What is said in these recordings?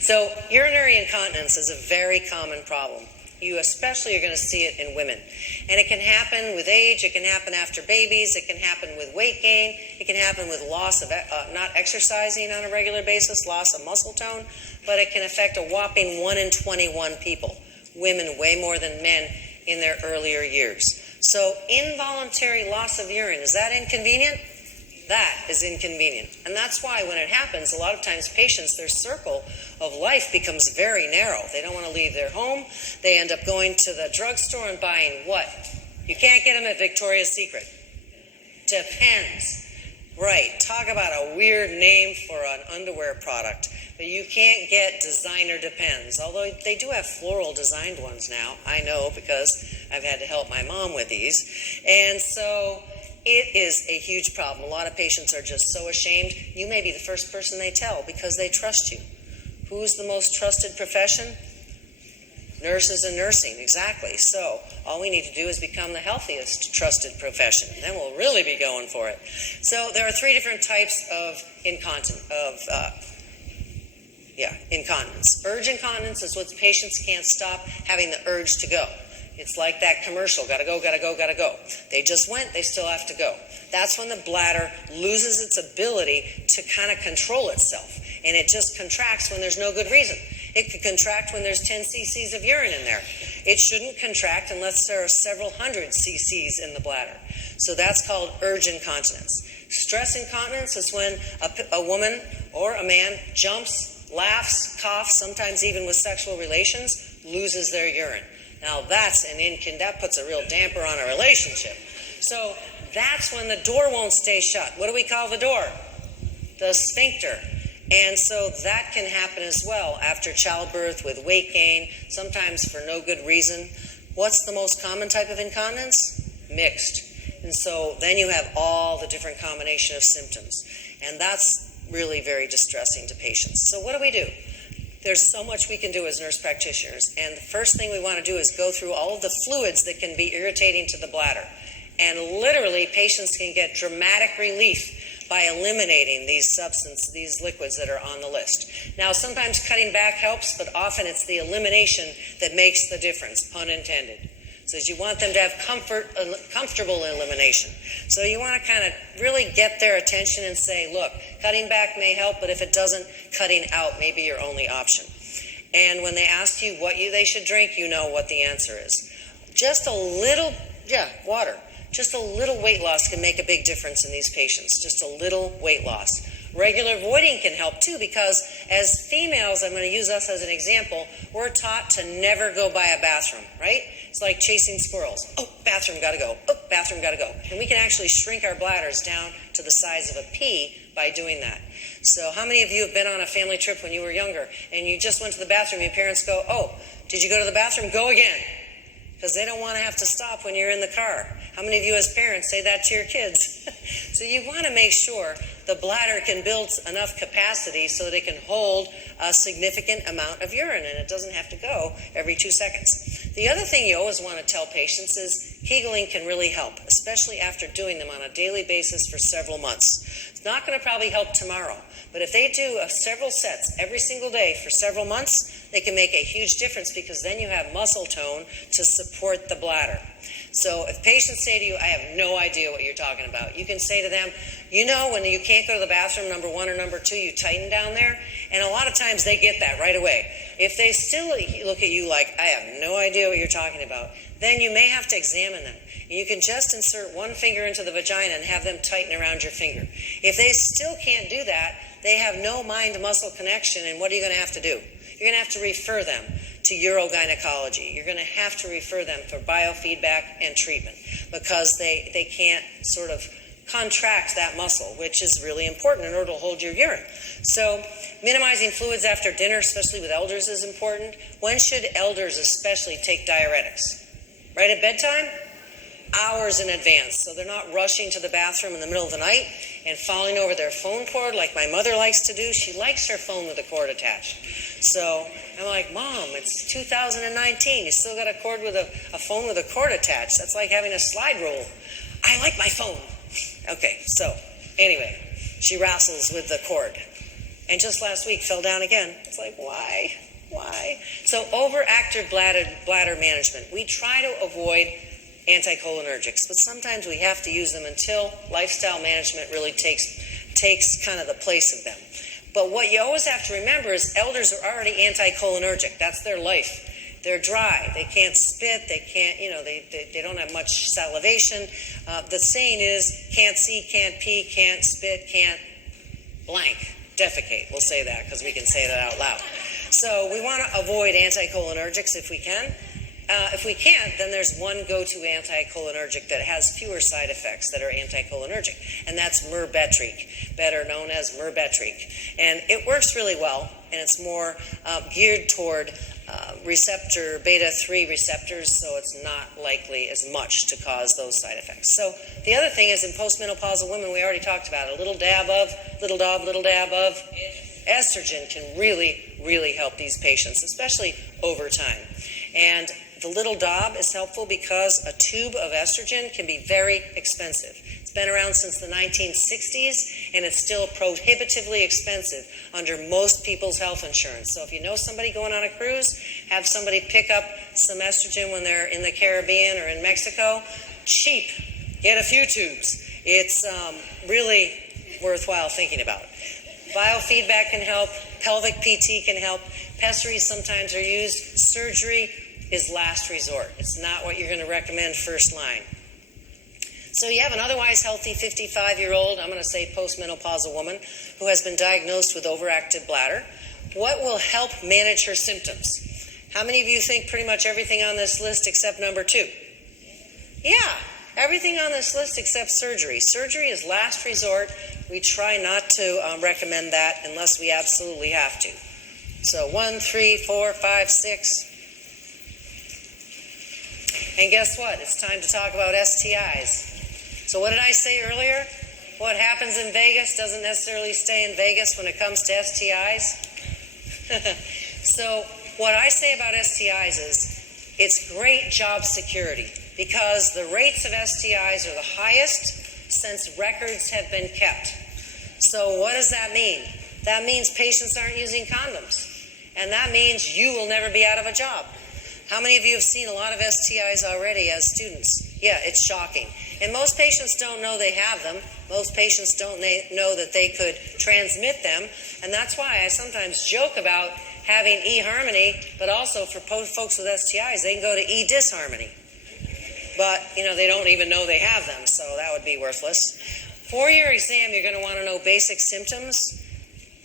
So urinary incontinence is a very common problem. You especially are going to see it in women. And it can happen with age, it can happen after babies, it can happen with weight gain, it can happen with loss of not exercising on a regular basis, loss of muscle tone, but it can affect a whopping 1 in 21 people, women way more than men in their earlier years. So involuntary loss of urine, is that inconvenient? That is inconvenient. And that's why when it happens, a lot of times patients, their circle of life becomes very narrow. They don't want to leave their home. They end up going to the drugstore and buying what? You can't get them at Victoria's Secret. Depends. Right. Talk about a weird name for an underwear product. But you can't get designer Depends. Although they do have floral designed ones now. I know because I've had to help my mom with these. And so it is a huge problem. A lot of patients are just so ashamed. You may be the first person they tell because they trust you. Who's the most trusted profession? Nurses and nursing, exactly. So all we need to do is become the healthiest trusted profession. Then we'll really be going for it. So there are 3 different types of incontinence. Urge incontinence is when patients can't stop having the urge to go. It's like that commercial, gotta go, gotta go, gotta go. They just went, they still have to go. That's when the bladder loses its ability to kind of control itself. And it just contracts when there's no good reason. It could contract when there's 10 cc's of urine in there. It shouldn't contract unless there are several hundred cc's in the bladder. So that's called urge incontinence. Stress incontinence is when a woman or a man jumps, laughs, coughs, sometimes even with sexual relations, loses their urine. Now that puts a real damper on a relationship. So that's when the door won't stay shut. What do we call the door? The sphincter. And so that can happen as well after childbirth with weight gain, sometimes for no good reason. What's the most common type of incontinence? Mixed. And so then you have all the different combination of symptoms. And that's really very distressing to patients. So what do? There's so much we can do as nurse practitioners. And the first thing we want to do is go through all of the fluids that can be irritating to the bladder. And literally, patients can get dramatic relief by eliminating these liquids that are on the list. Now, sometimes cutting back helps, but often it's the elimination that makes the difference, pun intended. So you want them to have comfortable elimination. So you want to kind of really get their attention and say, look, cutting back may help, but if it doesn't, cutting out may be your only option. And when they ask you what they should drink, you know what the answer is. Just a little, water. Just a little weight loss can make a big difference in these patients. Just a little weight loss. Regular voiding can help too, because as females, I'm going to use us as an example, we're taught to never go by a bathroom, right? It's like chasing squirrels. Oh, bathroom, gotta go. Oh, bathroom, gotta go. And we can actually shrink our bladders down to the size of a pea by doing that. So how many of you have been on a family trip when you were younger and you just went to the bathroom, your parents go, oh, did you go to the bathroom? Go again. Because they don't want to have to stop when you're in the car. How many of you as parents say that to your kids? So you want to make sure the bladder can build enough capacity so that it can hold a significant amount of urine and it doesn't have to go every 2 seconds. The other thing you always want to tell patients is Kegling can really help, especially after doing them on a daily basis for several months. It's not going to probably help tomorrow, but if they do several sets every single day for several months, they can make a huge difference because then you have muscle tone to support the bladder. So if patients say to you, I have no idea what you're talking about, you can say to them, you know, when you can't go to the bathroom, number 1 or number 2, you tighten down there. And a lot of times they get that right away. If they still look at you like, I have no idea what you're talking about, then you may have to examine them. And you can just insert one finger into the vagina and have them tighten around your finger. If they still can't do that, they have no mind-muscle connection, and what are you going to have to do? You're going to have to refer them to urogynecology. You're going to have to refer them for biofeedback and treatment because they can't sort of contract that muscle, which is really important in order to hold your urine. So minimizing fluids after dinner, especially with elders, is important. When should elders especially take diuretics? Right at bedtime? Hours in advance, so they're not rushing to the bathroom in the middle of the night and falling over their phone cord like my mother likes to do. She likes her phone with a cord attached. So I'm like, Mom, it's 2019. You still got a cord with a phone with a cord attached. That's like having a slide rule. I like my phone. Okay, so anyway, she wrestles with the cord. and just last week fell down again. It's like, why? Why? So overactive bladder management. We try to avoid anticholinergics, but sometimes we have to use them until lifestyle management really takes kind of the place of them. But what you always have to remember is elders are already anticholinergic. That's their life. They're dry. They can't spit. They can't, they don't have much salivation. The saying is, can't see, can't pee, can't spit, can't blank, defecate. We'll say that because we can say that out loud. So we want to avoid anticholinergics if we can. If we can't, then there's one go-to anticholinergic that has fewer side effects that are anticholinergic, and that's Myrbetriq, better known as Myrbetriq. And it works really well, and it's more geared toward beta-3 receptors, so it's not likely as much to cause those side effects. So the other thing is in postmenopausal women, we already talked about it, a little dab of estrogen can really, really help these patients, especially over time. And the little dab is helpful because a tube of estrogen can be very expensive. It's been around since the 1960s, and it's still prohibitively expensive under most people's health insurance. So if you know somebody going on a cruise, have somebody pick up some estrogen when they're in the Caribbean or in Mexico. Cheap. Get a few tubes. It's really worthwhile thinking about. Biofeedback can help. Pelvic PT can help. Pessaries sometimes are used. Surgery is last resort. It's not what you're going to recommend first line. So you have an otherwise healthy 55-year-old, I'm going to say postmenopausal woman, who has been diagnosed with overactive bladder. What will help manage her symptoms? How many of you think pretty much everything on this list except number 2? Yeah, everything on this list except surgery. Surgery is last resort. We try not to recommend that unless we absolutely have to. So 1, 3, 4, 5, 6. And guess what? It's time to talk about STIs. So what did I say earlier? What happens in Vegas doesn't necessarily stay in Vegas when it comes to STIs. So what I say about STIs is it's great job security because the rates of STIs are the highest since records have been kept. So what does that mean? That means patients aren't using condoms. And that means you will never be out of a job. How many of you have seen a lot of STIs already as students? Yeah, it's shocking. And most patients don't know they have them. Most patients don't know that they could transmit them. And that's why I sometimes joke about having eHarmony, but also for folks with STIs, they can go to eDisharmony. But, they don't even know they have them, so that would be worthless. For your exam, you're going to want to know basic symptoms,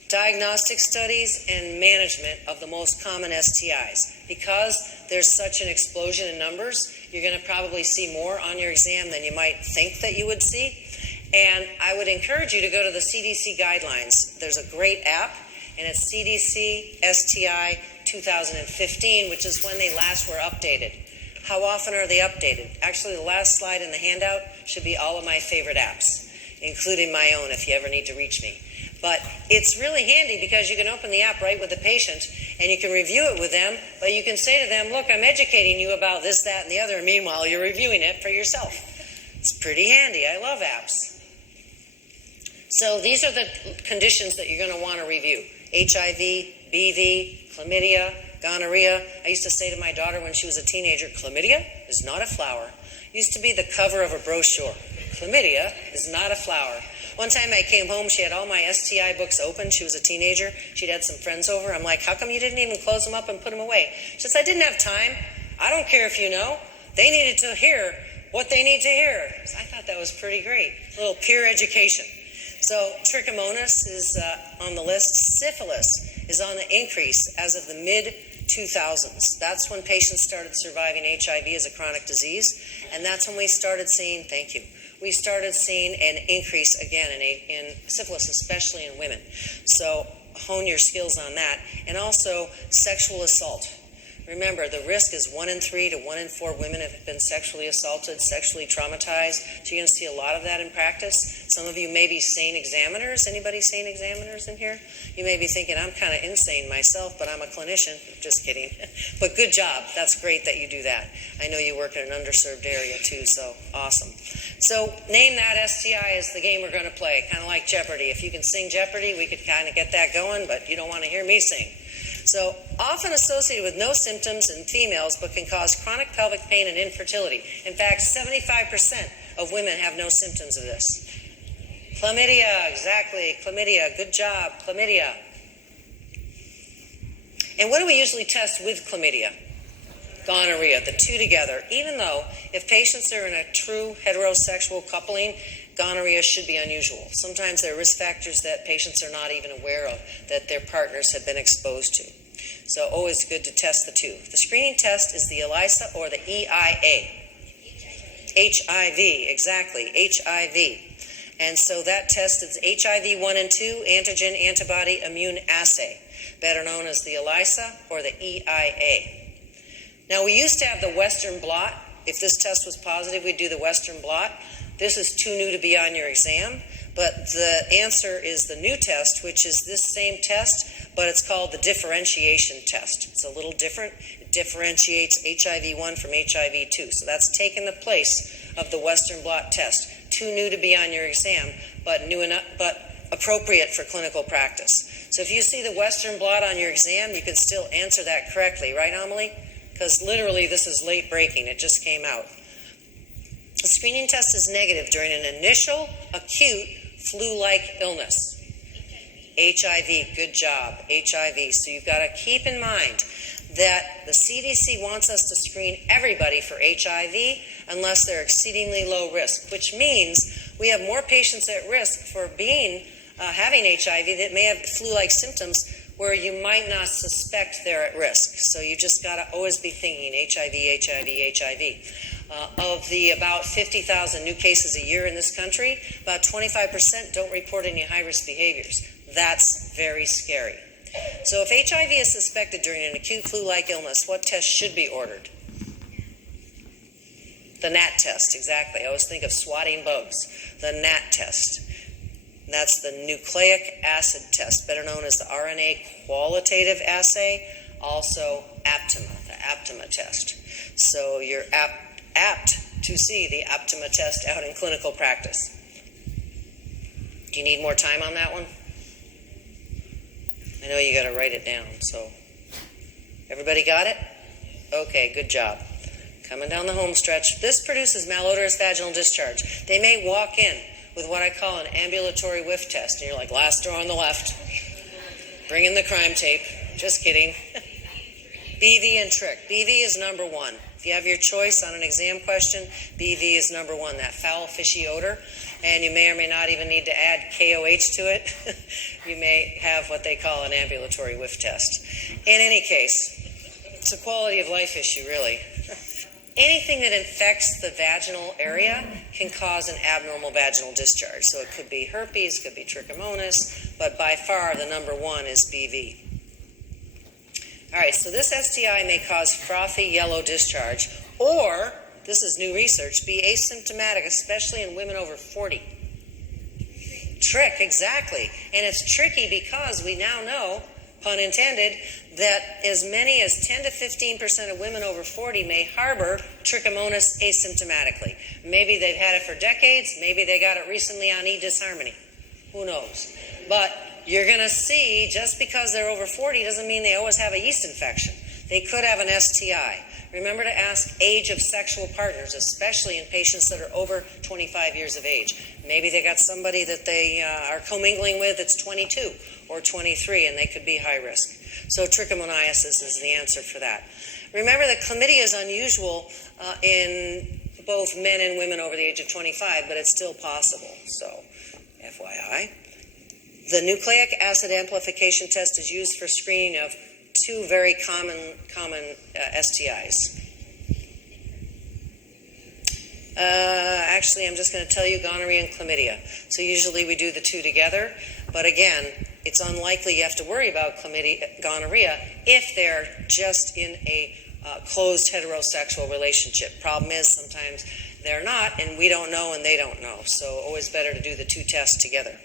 diagnostic studies, and management of the most common STIs. Because there's such an explosion in numbers, you're going to probably see more on your exam than you might think that you would see. And I would encourage you to go to the CDC guidelines. There's a great app, and it's CDC STI 2015, which is when they last were updated. How often are they updated? Actually, the last slide in the handout should be all of my favorite apps, including my own if you ever need to reach me. But it's really handy because you can open the app right with the patient and you can review it with them, but you can say to them, look, I'm educating you about this, that, and the other, and meanwhile you're reviewing it for yourself. It's pretty handy. I love apps. So these are the conditions that you're going to want to review. HIV, BV, chlamydia, gonorrhea. I used to say to my daughter when she was a teenager, chlamydia is not a flower. Used to be the cover of a brochure. Chlamydia is not a flower. One time I came home, she had all my STI books open. She was a teenager. She'd had some friends over. I'm like, how come you didn't even close them up and put them away? She says, I didn't have time. I don't care if you know. They needed to hear what they need to hear. So I thought that was pretty great. A little peer education. So trichomonas is on the list. Syphilis is on the increase as of the mid-2000s. That's when patients started surviving HIV as a chronic disease. And that's when we started seeing, we started seeing an increase again in syphilis, especially in women. So hone your skills on that. And also sexual assault. Remember, the risk is 1 in 3 to 1 in 4 women have been sexually assaulted, sexually traumatized. So you're going to see a lot of that in practice. Some of you may be sane examiners. Anybody sane examiners in here? You may be thinking, I'm kind of insane myself, but I'm a clinician. Just kidding. But good job. That's great that you do that. I know you work in an underserved area too, so awesome. So name that STI is the game we're going to play, kind of like Jeopardy. If you can sing Jeopardy, we could kind of get that going, but you don't want to hear me sing. So often associated with no symptoms in females, but can cause chronic pelvic pain and infertility. In fact, 75% of women have no symptoms of this. Chlamydia, exactly. Chlamydia, good job. Chlamydia. And what do we usually test with chlamydia? Gonorrhea, the two together. Even though if patients are in a true heterosexual coupling, gonorrhea should be unusual. Sometimes there are risk factors that patients are not even aware of that their partners have been exposed to. So always good to test the two. The screening test is the ELISA or the EIA. HIV, exactly, HIV. And so that test is HIV 1 and 2 antigen antibody immune assay, better known as the ELISA or the EIA. Now, we used to have the Western blot. If this test was positive, we'd do the Western blot. This is too new to be on your exam, but the answer is the new test, which is this same test, but it's called the differentiation test. It's a little different. It differentiates HIV 1 from HIV 2. So that's taken the place of the Western blot test. Too new to be on your exam, but new enough, but appropriate for clinical practice. So if you see the Western blot on your exam, you can still answer that correctly, right, Amelie? Because literally this is late breaking. It just came out. The screening test is negative during an initial acute flu-like illness. HIV, good job, HIV. So you've got to keep in mind that the CDC wants us to screen everybody for HIV unless they're exceedingly low risk, which means we have more patients at risk for having HIV that may have flu-like symptoms where you might not suspect they're at risk. So you just got to always be thinking HIV, HIV, HIV. Of the about 50,000 new cases a year in this country, about 25% don't report any high-risk behaviors. That's very scary. So if HIV is suspected during an acute flu-like illness, what test should be ordered? The NAT test, exactly. I always think of swatting bugs. The NAT test. And that's the nucleic acid test, better known as the RNA qualitative assay, also Aptima, the Aptima test. So you're apt to see the Aptima test out in clinical practice. Do you need more time on that one? I know you got to write it down, so. Everybody got it? Okay, good job. Coming down the home stretch. This produces malodorous vaginal discharge. They may walk in with what I call an ambulatory whiff test, and you're like, last door on the left. Bring in the crime tape. Just kidding. BV and trick. BV is number one. If you have your choice on an exam question, BV is number one, that foul, fishy odor. And you may or may not even need to add KOH to it. You may have what they call an ambulatory whiff test. In any case, it's a quality of life issue, really. Anything that infects the vaginal area can cause an abnormal vaginal discharge. So it could be herpes, could be trichomonas, but by far the number one is BV. All right, so this STI may cause frothy yellow discharge, or, this is new research, be asymptomatic, especially in women over 40. Trick, exactly. And it's tricky because we now know, pun intended, that as many as 10 to 15% of women over 40 may harbor trichomonas asymptomatically. Maybe they've had it for decades, maybe they got it recently on e-disharmony. Who knows? But you're going to see, just because they're over 40 doesn't mean they always have a yeast infection. They could have an STI. Remember to ask age of sexual partners, especially in patients that are over 25 years of age. Maybe they got somebody that they are commingling with that's 22 or 23, and they could be high risk. So trichomoniasis is the answer for that. Remember that chlamydia is unusual in both men and women over the age of 25, but it's still possible. So, FYI. The nucleic acid amplification test is used for screening of two very common STIs. Actually, I'm just going to tell you gonorrhea and chlamydia. So usually we do the two together, but again, it's unlikely you have to worry about gonorrhea if they're just in a closed heterosexual relationship. Problem is sometimes they're not, and we don't know and they don't know. So always better to do the two tests together.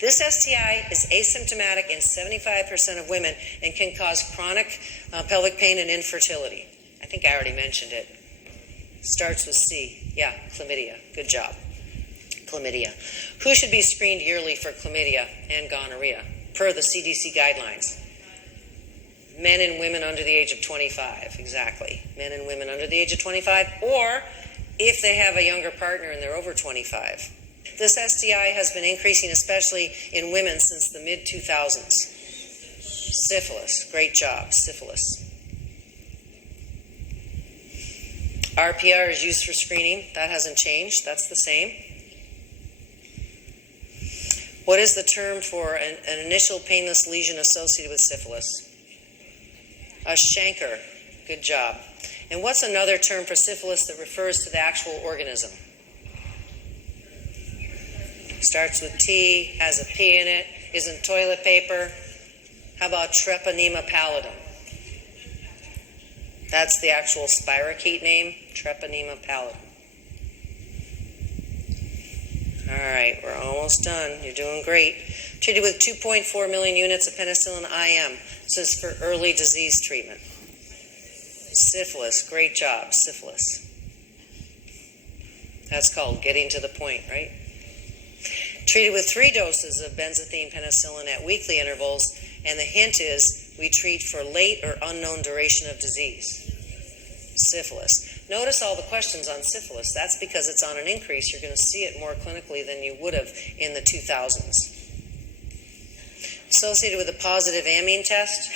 This STI is asymptomatic in 75% of women and can cause chronic pelvic pain and infertility. I think I already mentioned it. Starts with C. Yeah, chlamydia. Good job. Chlamydia. Who should be screened yearly for chlamydia and gonorrhea per the CDC guidelines? Men and women under the age of 25. Exactly. Men and women under the age of 25, or if they have a younger partner and they're over 25. This STI has been increasing, especially in women, since the mid-2000s. Syphilis. Great job. Syphilis. RPR is used for screening. That hasn't changed. That's the same. What is the term for an initial painless lesion associated with syphilis? A chancre. Good job. And what's another term for syphilis that refers to the actual organism? Starts with T, has a P in it, isn't toilet paper. How about Treponema pallidum? That's the actual spirochete name, Treponema pallidum. All right, we're almost done. You're doing great. Treated with 2.4 million units of penicillin IM. This is for early disease treatment. Syphilis, great job, syphilis. That's called getting to the point, right? Treated with 3 doses of benzathine penicillin at weekly intervals, and the hint is we treat for late or unknown duration of disease. Syphilis. Notice all the questions on syphilis. That's because it's on an increase. You're going to see it more clinically than you would have in the 2000s. Associated with a positive amine test,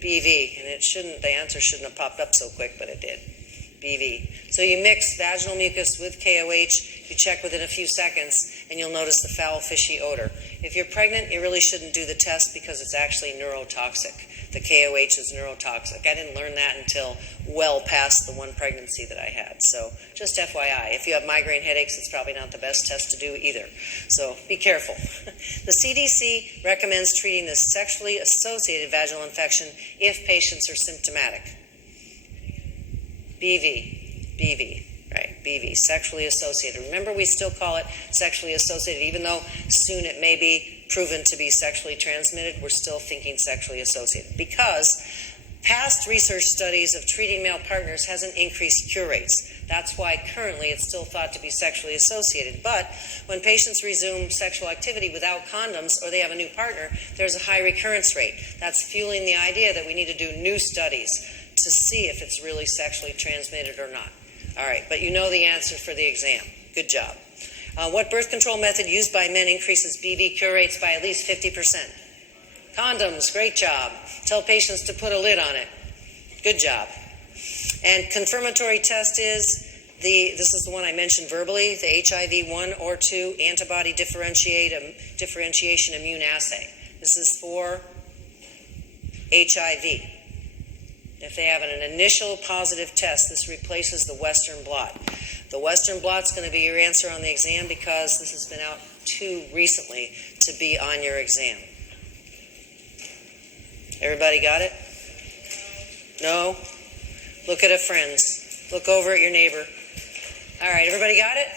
BV. And the answer shouldn't have popped up so quick, but it did. BV. So you mix vaginal mucus with KOH, you check within a few seconds, and you'll notice the foul, fishy odor. If you're pregnant, you really shouldn't do the test because it's actually neurotoxic. The KOH is neurotoxic. I didn't learn that until well past the one pregnancy that I had. So just FYI, if you have migraine headaches, it's probably not the best test to do either. So be careful. The CDC recommends treating this sexually associated vaginal infection if patients are symptomatic. BV, right, BV, sexually associated. Remember, we still call it sexually associated, even though soon it may be proven to be sexually transmitted, we're still thinking sexually associated. Because past research studies of treating male partners hasn't increased cure rates. That's why currently it's still thought to be sexually associated. But when patients resume sexual activity without condoms or they have a new partner, there's a high recurrence rate. That's fueling the idea that we need to do new studies to see if it's really sexually transmitted or not. All right, but you know the answer for the exam. Good job. What birth control method used by men increases BV cure rates by at least 50%? Condoms, great job. Tell patients to put a lid on it. Good job. And confirmatory test is, this is the one I mentioned verbally, the HIV 1 or 2 antibody differentiation immune assay. This is for HIV. If they have an initial positive test, this replaces the Western blot. The Western blot's going to be your answer on the exam because this has been out too recently to be on your exam. Everybody got it? No? Look at a friend's. Look over at your neighbor. All right, everybody got it?